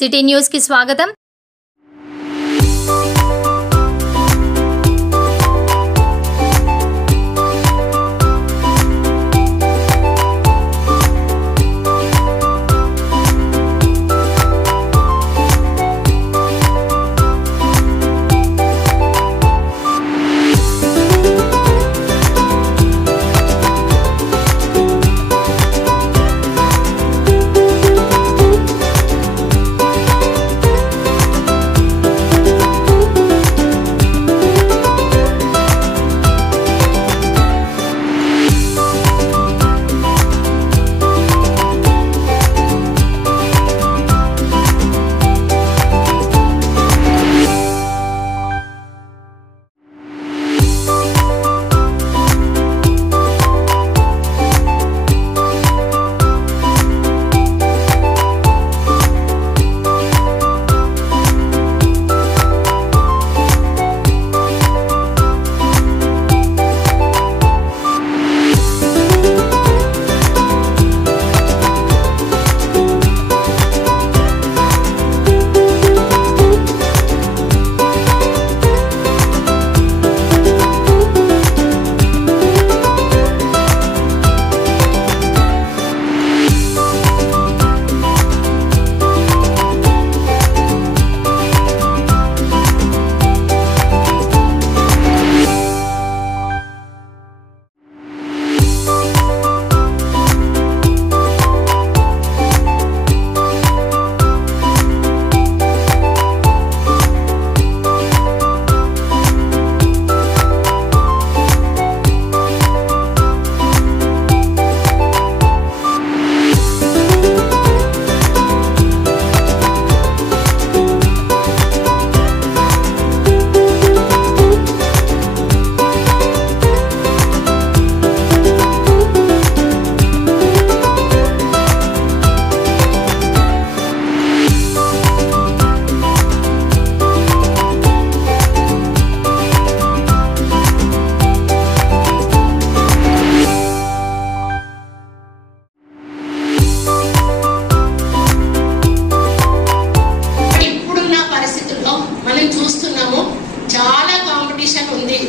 City news కి స్వాగతం.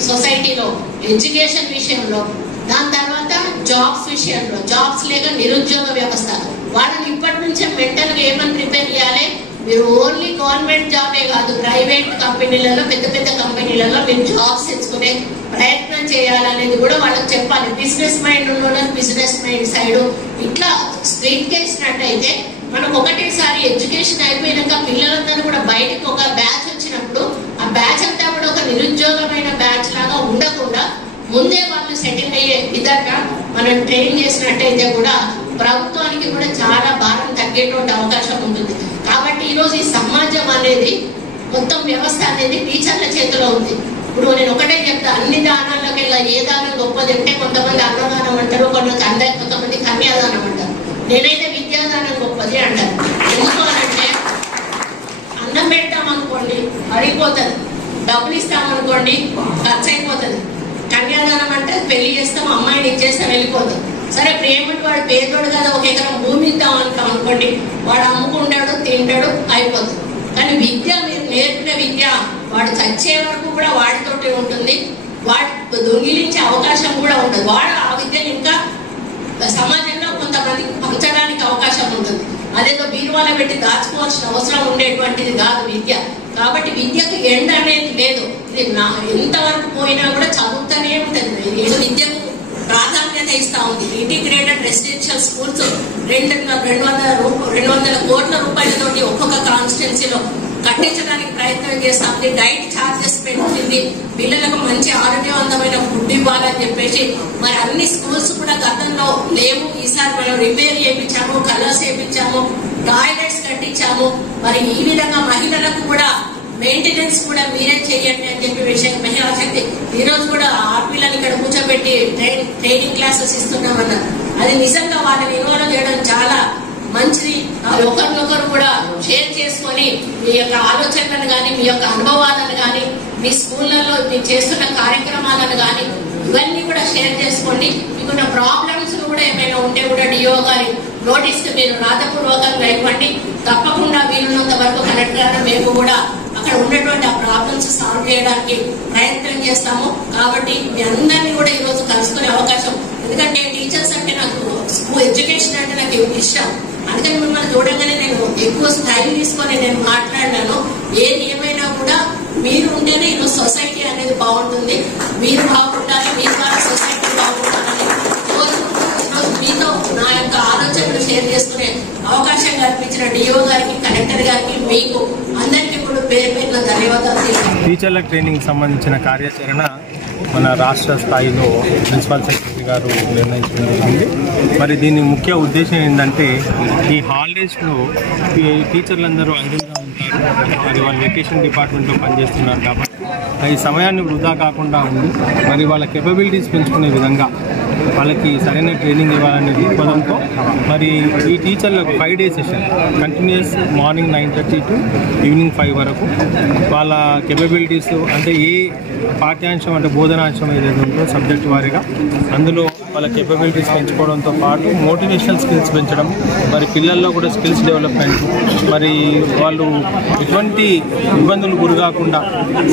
సొసైటీలో ఎడ్యుకేషన్ విషయంలో, దాని తర్వాత జాబ్స్ విషయంలో, జాబ్స్ లేక నిరుద్యోగ వ్యవస్థ, వాళ్ళని ఇప్పటి నుంచే మెంటల్గా ఏమని ప్రిపేర్ చేయాలి, మీరు ఓన్లీ గవర్నమెంట్ జాబే కాదు, ప్రైవేట్ కంపెనీలలో, పెద్ద పెద్ద కంపెనీలలో మీరు జాబ్స్ తెచ్చుకునే ప్రయత్నం చేయాలనేది కూడా వాళ్ళకి చెప్పాలి. బిజినెస్ మైండ్ ఉన్న బిజినెస్ మైండ్ సైడ్ ఇట్లా స్ట్రీట్ చేసినట్టయితే మనకు ఒకటేసారి ఎడ్యుకేషన్ అయిపోయినాక పిల్లలందరూ కూడా బయటకు ఒక బ్యాచ్ వచ్చినప్పుడు ఆ బ్యాచ్ అంతా కూడా ఒక నిరుద్యోగమైన బ్యాచ్ లాగా ఉండకుండా ముందే వాళ్ళు సెటిల్ అయ్యే విధంగా మనం ట్రైన్ చేసినట్టయితే కూడా ప్రభుత్వానికి కూడా చాలా భారం తగ్గేటువంటి అవకాశం ఉంటుంది. కాబట్టి ఈరోజు ఈ సమాజం అనేది మొత్తం వ్యవస్థ అనేది టీచర్ల చేతిలో ఉంది. ఇప్పుడు నేను ఒకటే చెప్తా, అన్ని దానాల్లోకి వెళ్ళా ఏ దానం గొప్పది అంటే కొంతమంది అన్నదానం అంటారు, కొంతమంది కన్యాదానం అంటారు. నేనైతే విద్యాదానం గొప్పది అంటారు. ఎందుకు అంటే అన్నం పెడతామనుకోండి అడిగిపోతుంది, డబ్బులు ఇస్తామనుకోండి ఖర్చు అయిపోతుంది. కన్యాదానం అంటే పెళ్లి చేస్తాం, అమ్మాయిని ఇచ్చేస్తాం, వెళ్ళిపోతాం. సరే ప్రేమటి వాడు పేదోడు కదా, ఒక ఎకరం భూమి ఇద్దాం అంటాం అనుకోండి, వాడు అమ్ముకుంటాడు, తింటాడు, అయిపోతుంది. కానీ విద్య, మీరు నేర్పిన విద్య వాడు చచ్చే వరకు కూడా వాడితోటి ఉంటుంది, వాడు దొంగిలించే అవకాశం కూడా ఉంటుంది. వాడు ఆ విద్యను ఇంకా సమాజంలో కొంతమందికి పంచడానికి అవకాశం ఉంటుంది. అదేదో బీరువాలో పెట్టి దాచుకోవాల్సిన అవసరం ఉండేటువంటిది కాదు విద్య. కాబట్టి విద్యకు ఎండ్ అనేది లేదు. ఇది ఎంతవరకు పోయినా కూడా చదువుతూనే ఉంటుంది. నేను విద్యకు ప్రాధాన్యత ఇస్తా ఉంది. ఇంటిగ్రేటెడ్ రెసిడెన్షియల్ స్కూల్స్ 200 కోట్ల రూపాయలతోటి ఒక్కొక్క కాన్స్టిట్యున్సీలో కట్టించడానికి ప్రయత్నం చేస్తా ఉంది. డైట్ ఛార్జెస్ పెంచింది, పిల్లలకు మంచి ఆరోగ్యవంతమైన ఫుడ్ ఇవ్వాలని చెప్పేసి. మరి అన్ని స్కూల్స్ కూడా గతంలో లేవు, ఈసారి మనం రిపేర్ చేయించాము, కలర్స్ వేయించాము, టాయిలెట్స్ కట్టించాము. మరి ఈ విధంగా మహిళలకు కూడా మెయింటెనెన్స్ కూడా మీరే చేయండి అని చెప్పి విషయం మహిళా శక్తి ఈ రోజు కూడా ఆడపిల్లని ఇక్కడ కూర్చోబెట్టి ట్రైనింగ్ క్లాసెస్ ఇస్తున్నామన్నారు. అది నిజంగా వాళ్ళని ఇన్వాల్వ్ చేయడం చాలా మంచిది. ఒకరినొకరు కూడా షేర్ చేసుకొని మీ యొక్క ఆలోచనలను కానీ, మీ యొక్క అనుభవాలను కానీ, మీ స్కూళ్లలో మీరు చేస్తున్న కార్యక్రమాలను కానీ ఇవన్నీ కూడా షేర్ చేసుకోండి. మీకున్న ప్రాబ్లమ్స్ కూడా ఏమైనా ఉంటే కూడా డిఓ గారి నోటీస్ మీరు రాతపూర్వకంగా ఇవ్వండి. తప్పకుండా వీలున్నంత వరకు కలెక్టర్ గారు మేము కూడా అక్కడ ఉన్నటువంటి ఆ ప్రాబ్లమ్స్ సాల్వ్ చేయడానికి ప్రయత్నం చేస్తాము. కాబట్టి మీ అందరినీ కూడా ఈ రోజు కలుసుకునే అవకాశం, ఎందుకంటే టీచర్స్ అంటే నాకు స్కూల్ ఎడ్యుకేషన్ అంటే నాకు ఇష్టం. అందుకని మిమ్మల్ని చూడగానే నేను ఎక్కువ స్థాయి తీసుకొని నేను మాట్లాడినాను. ఏది ఏమైనా కూడా మీరు ఉంటేనే ఈరోజు సొసైటీ అనేది బాగుంటుంది. మీరు బాగుంటారు, మీ ద్వారా సొసైటీ బాగుంటారని ఈరోజు మీతో నా యొక్క ఆలోచనలు షేర్ చేసుకునే అవకాశం కల్పించిన డిఓ గారికి, కలెక్టర్ గారికి, మీకు అందరికీ కూడా పేరు పేరున ధన్యవాదాలు. టీచర్ల ట్రైనింగ్ సంబంధించిన కార్యాచరణ మన రాష్ట్ర స్థాయిలో ప్రిన్సిపల్ సెక్రటరీ గారు నిర్ణయించడం జరిగింది. మరి దీని ముఖ్య ఉద్దేశం ఏంటంటే ఈ హాలిడేస్లో టీచర్లందరూ ఐడిల్గా ఉంటారు. మరి వాళ్ళు వెకేషన్ డిపార్ట్మెంట్లో పనిచేస్తున్నారు కాబట్టి ఈ సమయాన్ని వృధా కాకుండా ఉంది. మరి వాళ్ళ కెపబిలిటీస్ పెంచుకునే విధంగా వాళ్ళకి సరైన ట్రైనింగ్ ఇవ్వాలనే దృక్పథంతో మరి ఈ టీచర్లకు 5 day session continuous morning 9:30 to evening 5 వరకు వాళ్ళ కెపబిలిటీస్ అంటే ఏ పాఠ్యాంశం అంటే బోధనాంశం ఏదైతే ఉందో సబ్జెక్ట్ వారీగా అందులో వాళ్ళ కెపబిలిటీస్ పెంచుకోవడంతో పాటు మోటివేషనల్ స్కిల్స్ పెంచడం, మరి పిల్లల్లో కూడా స్కిల్స్ డెవలప్మెంట్, మరి వాళ్ళు ఎటువంటి ఇబ్బందులు గురికాకుండా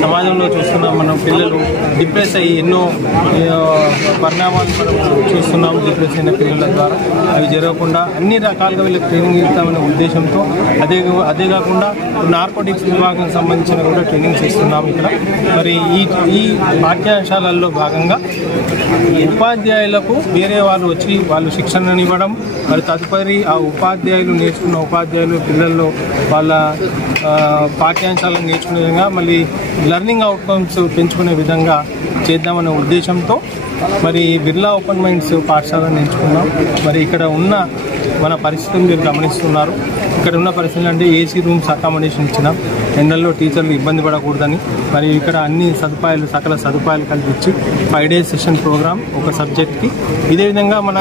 సమాజంలో చూస్తున్నాం మనం పిల్లలు డిప్రెస్ అయ్యి ఎన్నో పరిణామాలు మనం చూస్తున్నాం. డిప్రెస్ అయిన పిల్లల ద్వారా అవి జరగకుండా అన్ని రకాలుగా వీళ్ళకి ట్రైనింగ్ ఇస్తామనే ఉద్దేశంతో అదే కాకుండా నార్కోటిక్స్ విభాగం సంబంధించిన కూడా ట్రైనింగ్స్ ఇస్తున్నాం ఇక్కడ. మరి ఈ పాఠ్యాంశాలలో భాగంగా ఉపాధ్యాయులకు వేరే వాళ్ళు వచ్చి వాళ్ళు శిక్షణను ఇవ్వడం, మరి తదుపరి ఆ ఉపాధ్యాయులు నేర్చుకున్న ఉపాధ్యాయులు పిల్లల్లో వాళ్ళ పాఠ్యాంశాలను నేర్చుకునే విధంగా మళ్ళీ లెర్నింగ్ అవుట్కమ్స్ పెంచుకునే విధంగా చేద్దామనే ఉద్దేశంతో మరి బిర్లా ఓపెన్ మైండ్స్ పాఠశాలను ఎంచుకున్నాం. మరి ఇక్కడ ఉన్న మన పరిస్థితులు మీరు గమనిస్తున్నారు. ఇక్కడ ఉన్న పరిస్థితులు అంటే ఏసీ రూమ్స్ అకామిడేషన్ ఇచ్చినాం. ఎండల్లో టీచర్లు ఇబ్బంది పడకూడదని మరి ఇక్కడ అన్ని సదుపాయాలు సకల సదుపాయాలు కల్పించి 5 days సెషన్ ప్రోగ్రామ్ ఒక సబ్జెక్ట్కి. ఇదే విధంగా మన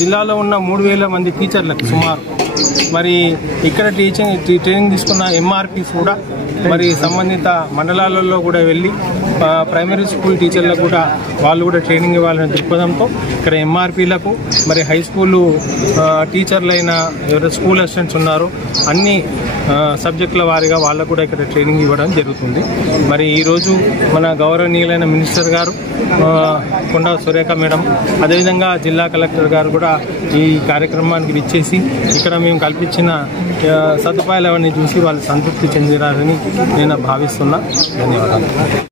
జిల్లాలో ఉన్న 3000 మంది టీచర్లకు సుమారు మరి ఇక్కడ ట్రైనింగ్ తీసుకున్న ఎంఆర్పీస్ కూడా మరి సంబంధిత మండలాలలో కూడా వెళ్ళి ప్రైమరీ స్కూల్ టీచర్లకు కూడా వాళ్ళు కూడా ట్రైనింగ్ ఇవ్వాలనే దృక్పథంతో ఇక్కడ ఎంఆర్పీలకు మరి హై స్కూల్ టీచర్లైన ఎవరైతే స్కూల్ అసిస్టెంట్స్ ఉన్నారో అన్ని సబ్జెక్టుల వారీగా వాళ్ళకు కూడా ఇక్కడ ట్రైనింగ్ ఇవ్వడం జరుగుతుంది. మరి ఈరోజు మన గౌరవనీయులైన మినిస్టర్ గారు కొండా సురేఖ మేడం, అదేవిధంగా జిల్లా కలెక్టర్ గారు కూడా ఈ కార్యక్రమానికి విచ్చేసి ఇక్కడ మేము కల్పించిన సదుపాయాలు అవన్నీ చూసి వాళ్ళు సంతృప్తి చెందినారని నేను భావిస్తున్నా. ధన్యవాదాలు.